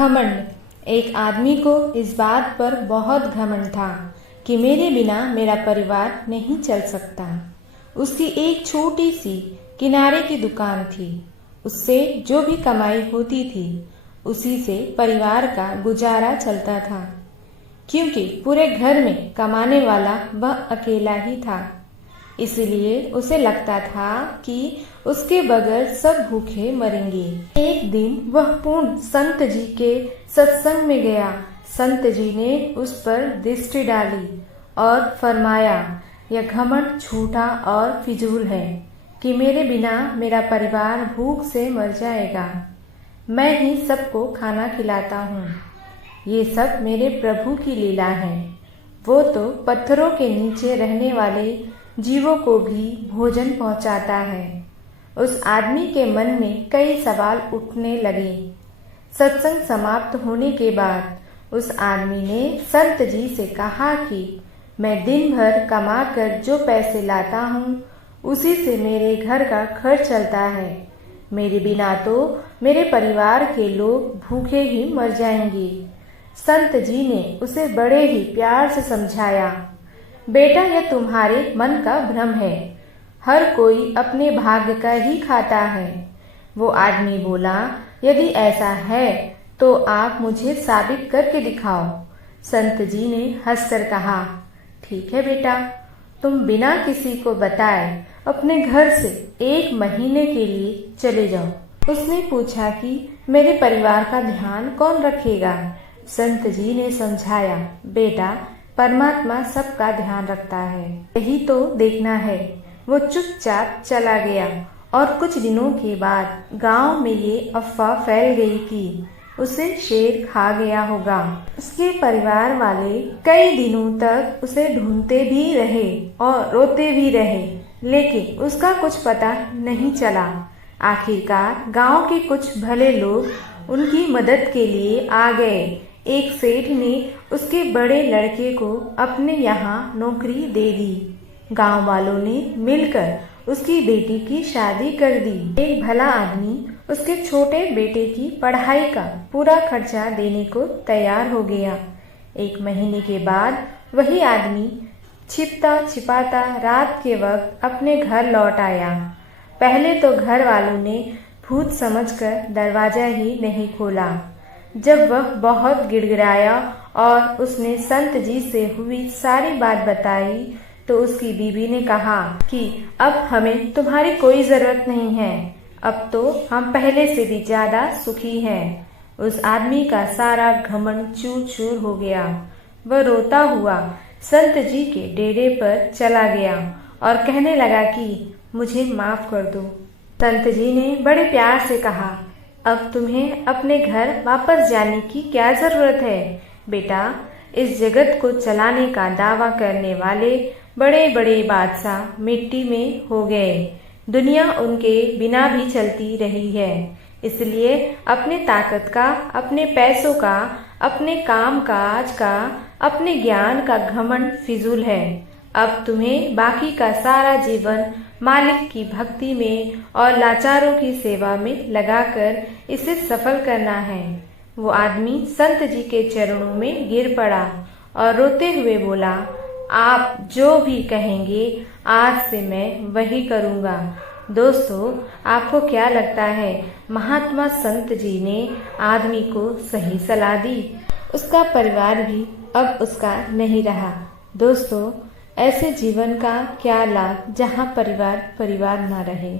घमंड। एक आदमी को इस बात पर बहुत घमंड था कि मेरे बिना मेरा परिवार नहीं चल सकता। उसकी एक छोटी सी किनारे की दुकान थी। उससे जो भी कमाई होती थी उसी से परिवार का गुजारा चलता था, क्योंकि पूरे घर में कमाने वाला वह अकेला ही था। इसलिए उसे लगता था कि उसके बगैर सब भूखे मरेंगे। एक दिन वह पूर्ण संत जी के सत्संग में गया। संत जी ने उस पर दृष्टि डाली और फरमाया, यह घमंड झूठा और फिजूल है कि मेरे बिना मेरा परिवार भूख से मर जाएगा। मैं ही सबको खाना खिलाता हूँ। ये सब मेरे प्रभु की लीला है। वो तो पत्थरों के नीचे रहने वाले जीवों को भी भोजन पहुंचाता है। उस आदमी के मन में कई सवाल उठने लगे। सत्संग समाप्त होने के बाद उस आदमी ने संत जी से कहा कि मैं दिन भर कमाकर जो पैसे लाता हूँ उसी से मेरे घर का खर्च चलता है। मेरे बिना तो मेरे परिवार के लोग भूखे ही मर जाएंगे। संत जी ने उसे बड़े ही प्यार से समझाया, बेटा, यह तुम्हारे मन का भ्रम है। हर कोई अपने भाग्य का ही खाता है। वो आदमी बोला, यदि ऐसा है तो आप मुझे साबित करके दिखाओ। संत जी ने हंसकर कहा, ठीक है बेटा, तुम बिना किसी को बताए अपने घर से 1 महीने के लिए चले जाओ। उसने पूछा कि मेरे परिवार का ध्यान कौन रखेगा? संत जी ने समझाया, बेटा, परमात्मा सबका ध्यान रखता है, यही तो देखना है। वो चुपचाप चला गया और कुछ दिनों के बाद गांव में ये अफवाह फैल गई कि उसे शेर खा गया होगा। उसके परिवार वाले कई दिनों तक उसे ढूंढते भी रहे और रोते भी रहे, लेकिन उसका कुछ पता नहीं चला। आखिरकार गांव के कुछ भले लोग उनकी मदद के लिए आ गए। एक सेठ ने उसके बड़े लड़के को अपने यहाँ नौकरी दे दी। गांव वालों ने मिलकर उसकी बेटी की शादी कर दी। एक भला आदमी उसके छोटे बेटे की पढ़ाई का पूरा खर्चा देने को तैयार हो गया। 1 महीने के बाद वही आदमी छिपता छिपाता रात के वक्त अपने घर लौट आया। पहले तो घर वालों ने भूत समझकर दरवाजा ही नहीं खोला। जब वह बहुत गिड़गिड़ाया और उसने संत जी से हुई सारी बात बताई तो उसकी बीवी ने कहा कि अब हमें तुम्हारी कोई जरूरत नहीं है, अब तो हम पहले से भी ज्यादा सुखी हैं। उस आदमी का सारा घमंड चूर चूर हो गया। वह रोता हुआ संत जी के डेरे पर चला गया और कहने लगा कि मुझे माफ कर दो। संत जी ने बड़े प्यार से कहा, अब तुम्हें अपने घर वापस जाने की क्या जरूरत है बेटा? इस जगत को चलाने का दावा करने वाले बड़े बड़े बादशाह मिट्टी में हो गए। दुनिया उनके बिना भी चलती रही है। इसलिए अपने ताकत का, अपने पैसों का, अपने काम काज का, अपने ज्ञान का घमंड फिजूल है। अब तुम्हें बाकी का सारा जीवन मालिक की भक्ति में और लाचारों की सेवा में लगाकर इसे सफल करना है। वो आदमी संत जी के चरणों में गिर पड़ा और रोते हुए बोला, आप जो भी कहेंगे आज से मैं वही करूँगा। दोस्तों, आपको क्या लगता है, महात्मा संत जी ने आदमी को सही सलाह दी? उसका परिवार भी अब उसका नहीं रहा। दोस्तों, ऐसे जीवन का क्या लाभ जहाँ परिवार परिवार न रहे।